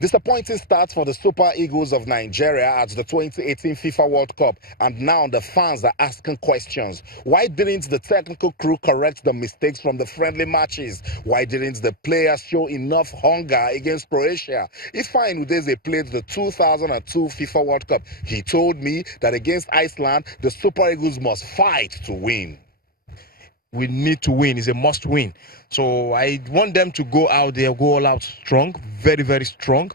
Disappointing start for the Super Eagles of Nigeria at the 2018 FIFA World Cup, and now the fans are asking questions. Why didn't the technical crew correct the mistakes from the friendly matches? Why didn't the players show enough hunger against Croatia? Ifeanyi Udeze played the 2002 FIFA World Cup. He told me that against Iceland, the Super Eagles must fight to win. We need to win. It's a must win. So I want them to go out there, go all out strong, very, very strong.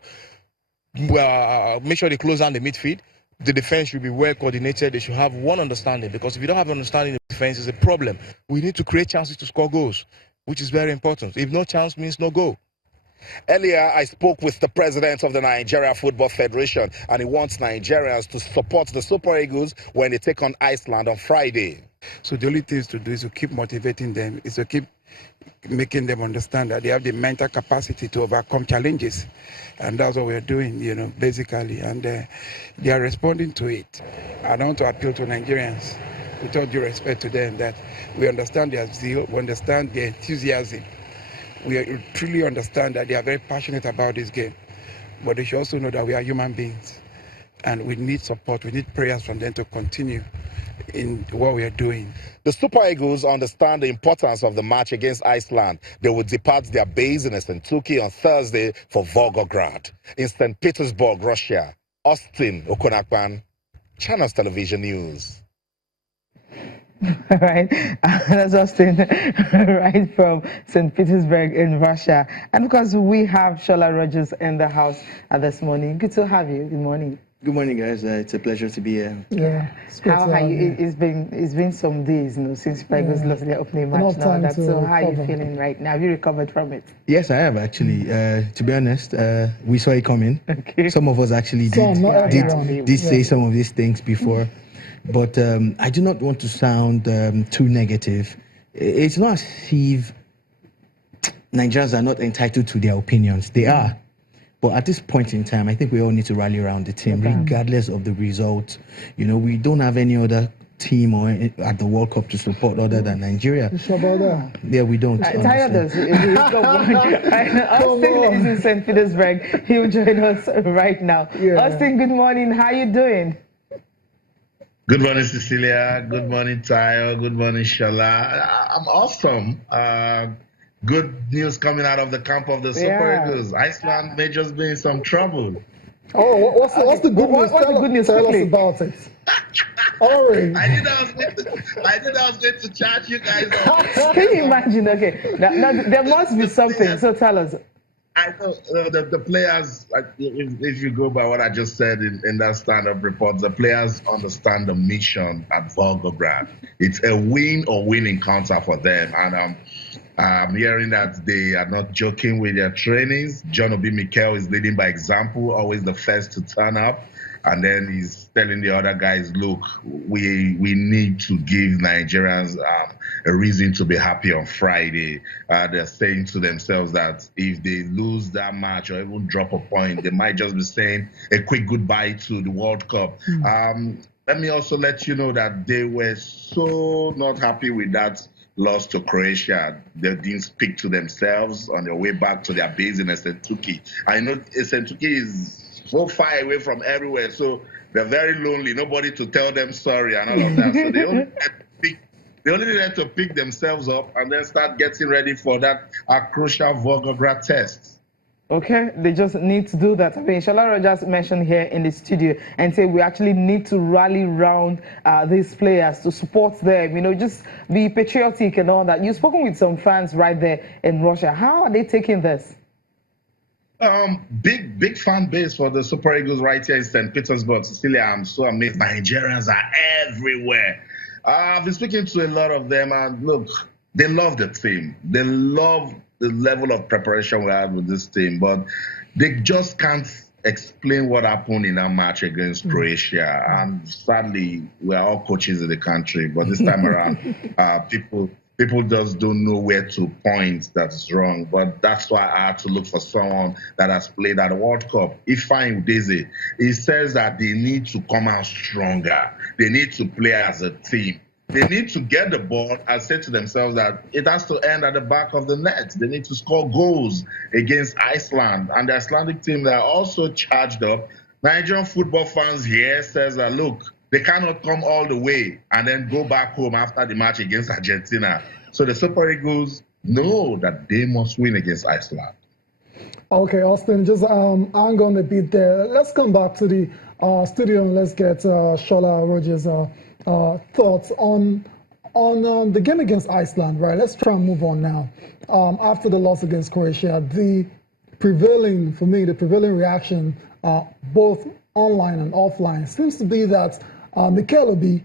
Make sure they close down the midfield. The defense should be well coordinated. They should have one understanding, because if you don't have understanding of defense, it's a problem. We need to create chances to score goals, which is very important. If no chance means no goal. Earlier, I spoke with the president of the Nigeria Football Federation, and he wants Nigerians to support the Super Eagles when they take on Iceland on Friday. So the only thing to do is to keep motivating them, is to keep making them understand that they have the mental capacity to overcome challenges. And that's what we're doing, basically. And they are responding to it. I want to appeal to Nigerians, with all due respect to them, that we understand their zeal, we understand their enthusiasm. We truly understand that they are very passionate about this game. But they should also know that we are human beings. And we need support, we need prayers from them to continue in what we are doing. The Super Eagles understand the importance of the match against Iceland. They will depart their base in St. on Thursday for Volgograd. In St. Petersburg, Russia, Austin Okonakpan, Channels Television News. All right, that's Austin, right from St. Petersburg in Russia. And because we have Shola Rogers in the house this morning. Good to have you. Good morning. Good morning, guys. It's a pleasure to be here. Yeah. How are you? It's been some days, since Super Eagles lost their opening match. So how are you feeling right now? Have you recovered from it? Yes, I have actually. To be honest, we saw it coming. Okay. Some of us actually did say some of these things before, but I do not want to sound too negative. It's not as if Nigerians are not entitled to their opinions. They are. But at this point in time, I think we all need to rally around the team, regardless of the result. We don't have any other team at the World Cup to support other than Nigeria. Yeah, we don't. Austin is in St. Petersburg. He'll join us right now. Yeah. Austin, good morning. How you doing? Good morning, Cecilia. Good morning, Tayo. Good morning, Shola. I'm awesome. Good news coming out of the camp of the Super Eagles. Iceland may just be in some trouble. Oh, what's the good news? What's the good news? Tell us about it. Orange. I knew I was going to chat you guys up. Can you imagine? Okay, now there must be something. So tell us. I know the players, like, if you go by what I just said in that stand-up report, the players understand the mission at Volgograd. It's a win or win encounter for them. And I'm hearing that they are not joking with their trainings. John Obi Mikel is leading by example, always the first to turn up. And then he's telling the other guys, look, we need to give Nigerians a reason to be happy on Friday. They're saying to themselves that if they lose that match or even drop a point, they might just be saying a quick goodbye to the World Cup. Let me also let you know that they were so not happy with that loss to Croatia. They didn't speak to themselves on their way back to their base in St. I know St. is so far away from everywhere, so they're very lonely. Nobody to tell them sorry and all of that. So they only need to pick themselves up and then start getting ready for that crucial Volgograd test. Okay, they just need to do that. I mean, Shola Rogers mentioned here in the studio and say we actually need to rally around these players to support them, just be patriotic and all that. You've spoken with some fans right there in Russia. How are they taking this? Big fan base for the Super Eagles right here in St. Petersburg. Cecilia, I'm so amazed. Nigerians are everywhere. I've been speaking to a lot of them, and look, they love the team. They love the level of preparation we have with this team, but they just can't explain what happened in that match against Croatia. And sadly, we're all coaches in the country, but this time around, people just don't know where to point that's wrong. But that's why I had to look for someone that has played at the World Cup. Ifeanyi Udeze, he says that they need to come out stronger. They need to play as a team. they need to get the ball and say to themselves that it has to end at the back of the net. They need to score goals against Iceland. And the Icelandic team, they are also charged up. Nigerian football fans here says that, look, they cannot come all the way and then go back home after the match against Argentina. So the Super Eagles know that they must win against Iceland. Okay, Austin, just hang on a bit there. Let's come back to the studio and let's get Shola Rogers' thoughts on the game against Iceland, right? Let's try and move on now. After the loss against Croatia, the prevailing reaction, both online and offline, seems to be that Mikel Obi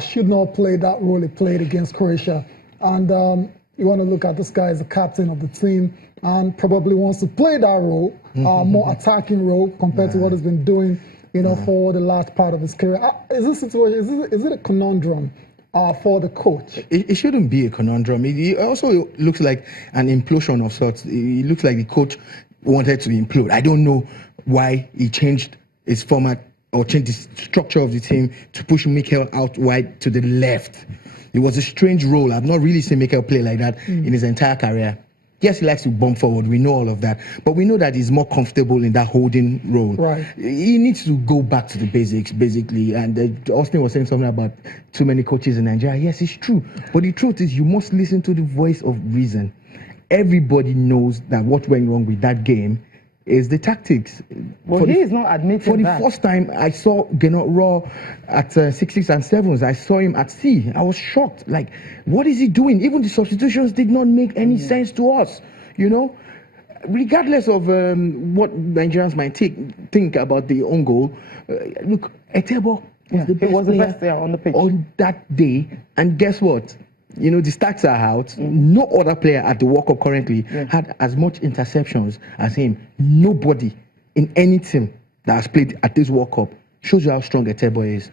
should not play that role he played against Croatia. And you want to look at this guy as the captain of the team and probably wants to play that role, more attacking role compared to what he's been doing, for the last part of his career. Is this situation, is it a conundrum for the coach? It shouldn't be a conundrum. It also looks like an implosion of sorts. It looks like the coach wanted to implode. I don't know why he changed his format or changed the structure of the team to push Mikel out wide to the left. It was a strange role. I've not really seen Mikel play like that in his entire career. Yes, he likes to bump forward. We know all of that. But we know that he's more comfortable in that holding role. Right. He needs to go back to the basics, basically. And Austin was saying something about too many coaches in Nigeria. Yes, it's true. But the truth is you must listen to the voice of reason. Everybody knows that what went wrong with that game is the tactics. Well, he is not admitting that. For the first time, I saw Gennaro Raw at 6-6 and 7s. I saw him at C. I was shocked. Like, what is he doing? Even the substitutions did not make any sense to us, Regardless of what Nigerians might think about the own goal, look, Etebo was the best player on the pitch on that day. And guess what? The stats are out. No other player at the World Cup currently had as much interceptions as him. Nobody in any team that has played at this World Cup. Shows you how strong Etebo is.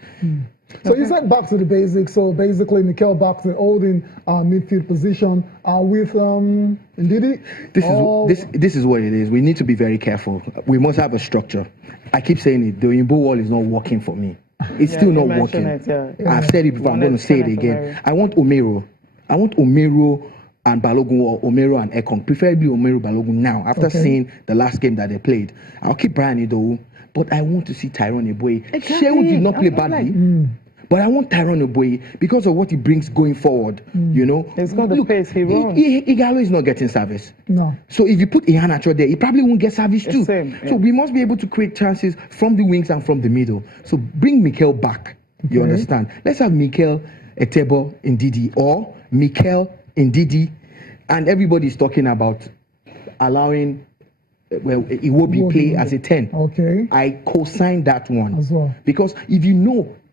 So you said back to the basics. So basically, Mikel back to holding midfield position with Ndidi. This is what it is. We need to be very careful. We must have a structure. I keep saying it. The Oyinbo wall is not working for me. It's still not working. I've said it before. I'm going to say it again. I want Omero and Balogun, or Omero and Ekong, preferably Omero Balogun now. After seeing the last game that they played, I'll keep Brian Idowu, but I want to see Tyrone Eboye. Shehu did not play badly. But I want Tyrone Eboye because of what he brings going forward. It's got the pace he runs. Igalo is not getting service. No. So if you put Iheanacho there, he probably won't get service too. So we must be able to create chances from the wings and from the middle. So bring Mikel back. You understand? Let's have Mikel, Etebo, Ndidi, or Mikel, Ndidi, and everybody's talking about allowing Iwobi play as a 10. Okay. I co-sign that one as well. Because if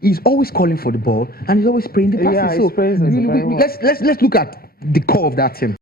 he's always calling for the ball and he's always spraying the passes. Yeah, let's look at the core of that team.